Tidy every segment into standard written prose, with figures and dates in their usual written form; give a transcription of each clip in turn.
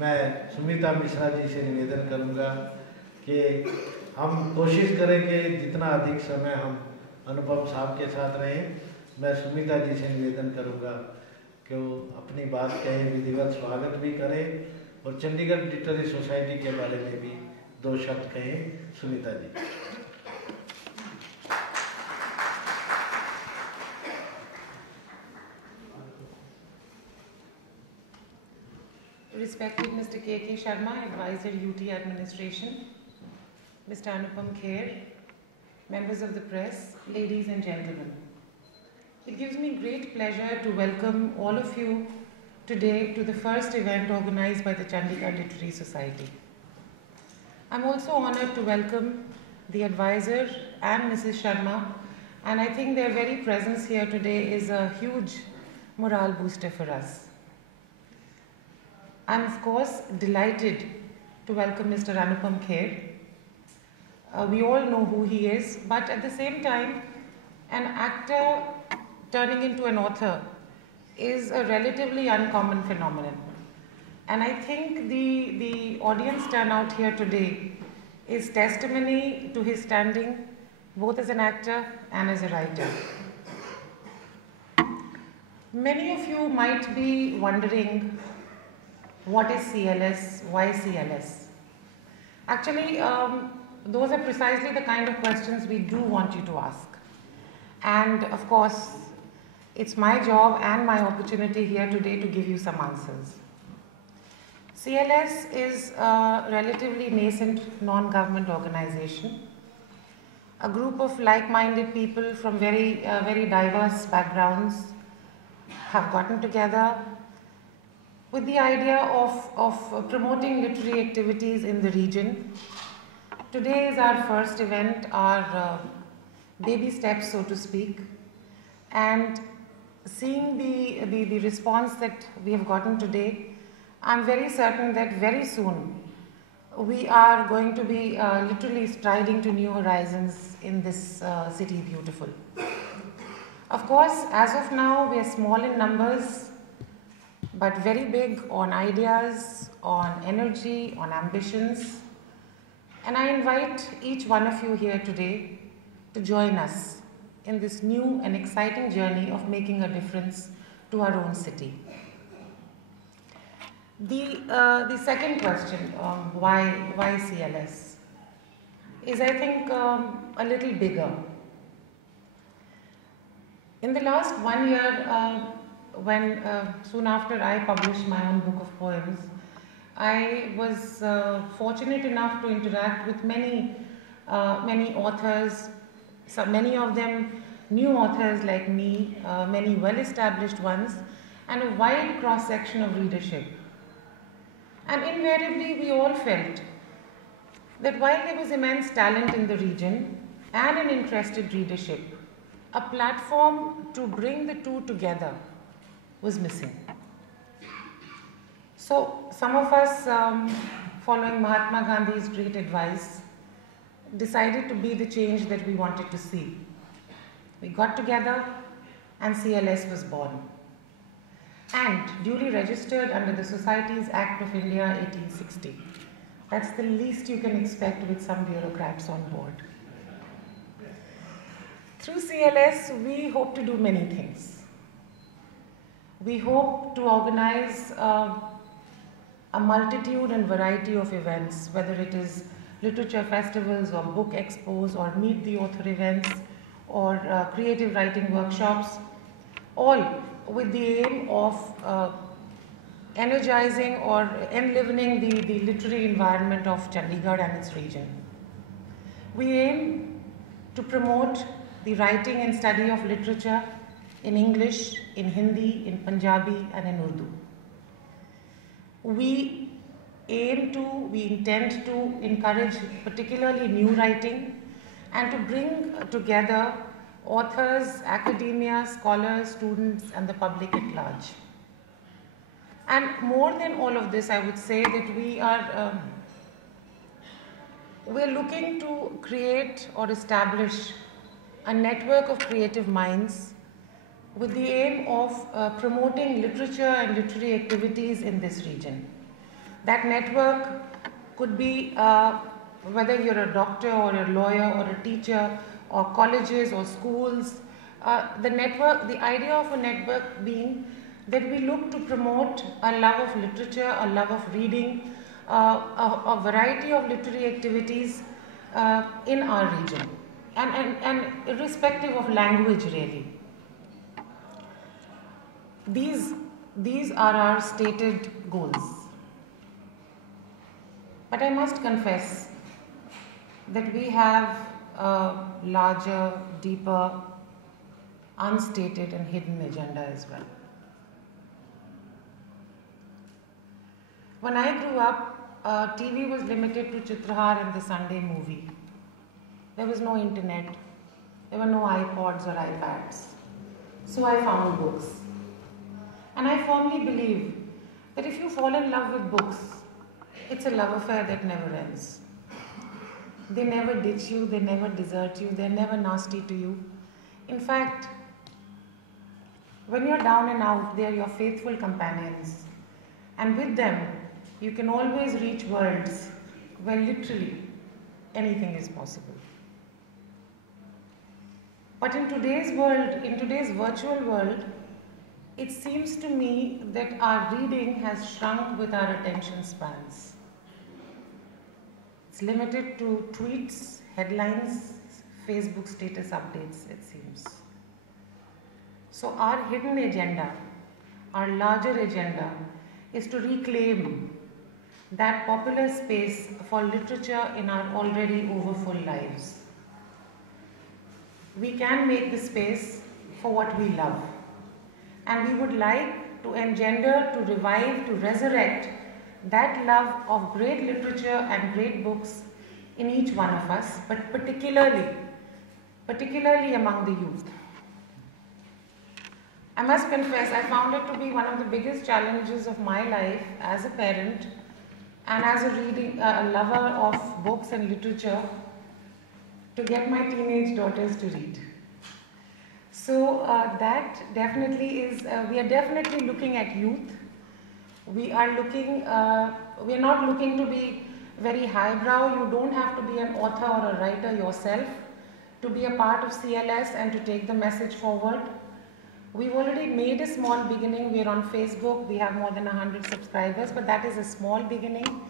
मैं सुमिता मिश्रा जी से निवेदन करूंगा कि हम कोशिश करेंगे जितना अधिक समय हम अनुपम साहब के साथ रहें। मैं सुमिता जी से निवेदन करूंगा कि वो अपनी बात कहें, विधिवत स्वागत भी करें और चंडीगढ़ लिटरेरी सोसाइटी के बारे में भी 2 शब्द कहें। सुमिता जी। Respected Mr. K.K. Sharma, Advisor UT Administration, Mr. Anupam Kher, members of the press, ladies and gentlemen. It gives me great pleasure to welcome all of you today to the first event organized by the Chandigarh Literary Society. I'm also honored to welcome the advisor and Mrs. Sharma, and I think their very presence here today is a huge morale booster for us. I'm of course delighted to welcome Mr. Anupam Kher. We all know who he is, but at the same time, an actor turning into an author is a relatively uncommon phenomenon. And I think the audience turnout here today is testimony to his standing both as an actor and as a writer. Many of you might be wondering, what is CLS? Why CLS? Actually, those are precisely the kind of questions we do want you to ask. And of course, it's my job and my opportunity here today to give you some answers. CLS is a relatively nascent non-government organization. A group of like-minded people from very diverse backgrounds have gotten together with the idea of promoting literary activities in the region. Today is our first event, our baby steps, so to speak, and seeing the response that we have gotten today, I'm very certain that very soon we are going to be literally striding to new horizons in this city beautiful. Of course, as of now, we are small in numbers, but very big on ideas, on energy, on ambitions. And I invite each one of you here today to join us in this new and exciting journey of making a difference to our own city. The second question, why CLS, is I think a little bigger. In the last 1 year, when soon after I published my own book of poems, I was fortunate enough to interact with many authors, so many of them new authors like me, many well-established ones, and a wide cross-section of readership. And invariably we all felt that while there was immense talent in the region and an interested readership, a platform to bring the two together was missing. So some of us, following Mahatma Gandhi's great advice, decided to be the change that we wanted to see. We got together and CLS was born, and duly registered under the Societies Act of India 1860. That's the least you can expect with some bureaucrats on board. Through CLS, we hope to do many things. We hope to organize a multitude and variety of events, whether it is literature festivals or book expos or meet the author events or creative writing workshops, all with the aim of energizing or enlivening the literary environment of Chandigarh and its region. We aim to promote the writing and study of literature in English, in Hindi, in Punjabi and in Urdu. We intend to encourage particularly new writing and to bring together authors, academia, scholars, students and the public at large. And more than all of this, I would say that we're looking to create or establish a network of creative minds with the aim of promoting literature and literary activities in this region. That network could be whether you're a doctor or a lawyer or a teacher or colleges or schools. The idea of a network being that we look to promote a love of literature, a love of reading, a variety of literary activities in our region, and irrespective of language really. These are our stated goals. But I must confess that we have a larger, deeper, unstated and hidden agenda as well. When I grew up, TV was limited to Chitrahar and the Sunday movie. There was no internet, there were no iPods or iPads. So I found books. And I firmly believe that if you fall in love with books, it's a love affair that never ends. They never ditch you, they never desert you, they're never nasty to you. In fact, when you're down and out, they're your faithful companions. And with them, you can always reach worlds where literally anything is possible. But in today's world, in today's virtual world, it seems to me that our reading has shrunk with our attention spans. It's limited to tweets, headlines, Facebook status updates, it seems. So our hidden agenda, our larger agenda, is to reclaim that popular space for literature in our already overfull lives. We can make the space for what we love. And we would like to engender, to revive, to resurrect that love of great literature and great books in each one of us, but particularly among the youth. I must confess, I found it to be one of the biggest challenges of my life as a parent and as a lover of books and literature to get my teenage daughters to read. So that definitely is, we are definitely looking at youth. We are not looking to be very highbrow. You don't have to be an author or a writer yourself to be a part of CLS and to take the message forward. We've already made a small beginning. We're on Facebook. We have more than 100 subscribers, but that is a small beginning.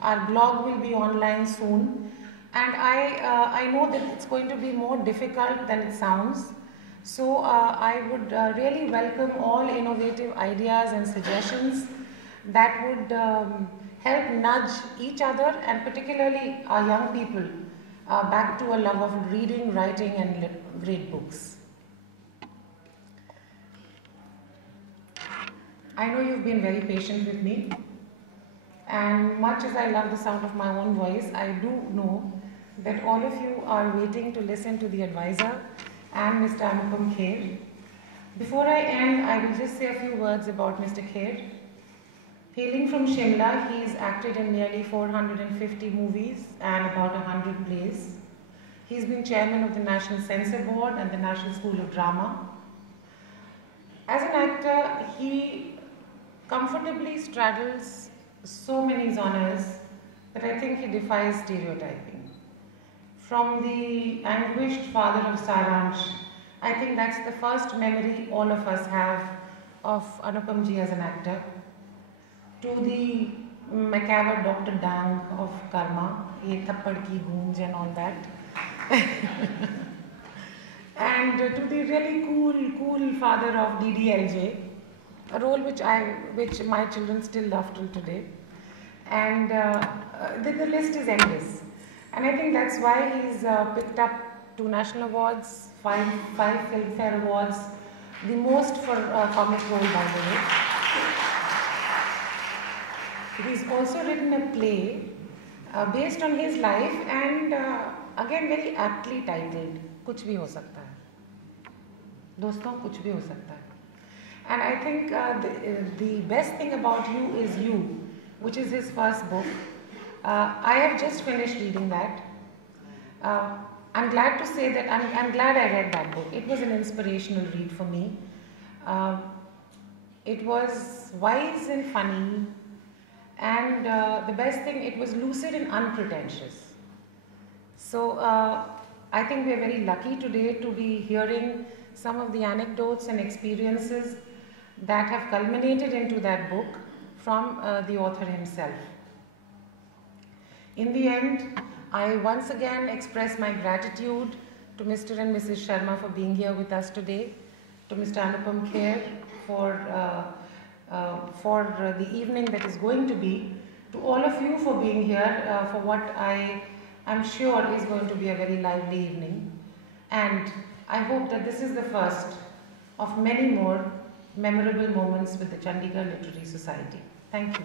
Our blog will be online soon. And I know that it's going to be more difficult than it sounds. So I would really welcome all innovative ideas and suggestions that would help nudge each other and particularly our young people back to a love of reading, writing and great books. I know you've been very patient with me, and much as I love the sound of my own voice, I do know that all of you are waiting to listen to the advisor and Mr. Anupam Kher. Before I end, I will just say a few words about Mr. Kher. Hailing from Shimla, he has acted in nearly 450 movies and about 100 plays. He's been chairman of the National Censor Board and the National School of Drama. As an actor, he comfortably straddles so many genres that I think he defies stereotyping. From the anguished father of Saransh, I think that's the first memory all of us have of Anupam ji as an actor, to the macabre Dr. Dang of Karma, Ye Thappad Ki Goonj and all that. And to the really cool father of DDLJ, a role which my children still love till today. And the list is endless. And I think that's why he's picked up 2 national awards, 5 Filmfare awards, the most for a comic role, by the way. He's also written a play based on his life and again very aptly titled, Kuch Bhi Ho Sakta Hai. Doston, Kuch Bhi Ho Sakta Hai. And I think the best thing about You Is You, which is his first book, I have just finished reading that. I'm glad to say that I'm glad I read that book. It was an inspirational read for me. It was wise and funny And the best thing, it was lucid and unpretentious. So I think we are very lucky today to be hearing some of the anecdotes and experiences that have culminated into that book from the author himself. In the end, I once again express my gratitude to Mr. and Mrs. Sharma for being here with us today, to Mr. Anupam Kher for the evening that is going to be, to all of you for being here for what I am sure is going to be a very lively evening. And I hope that this is the first of many more memorable moments with the Chandigarh Literary Society. Thank you.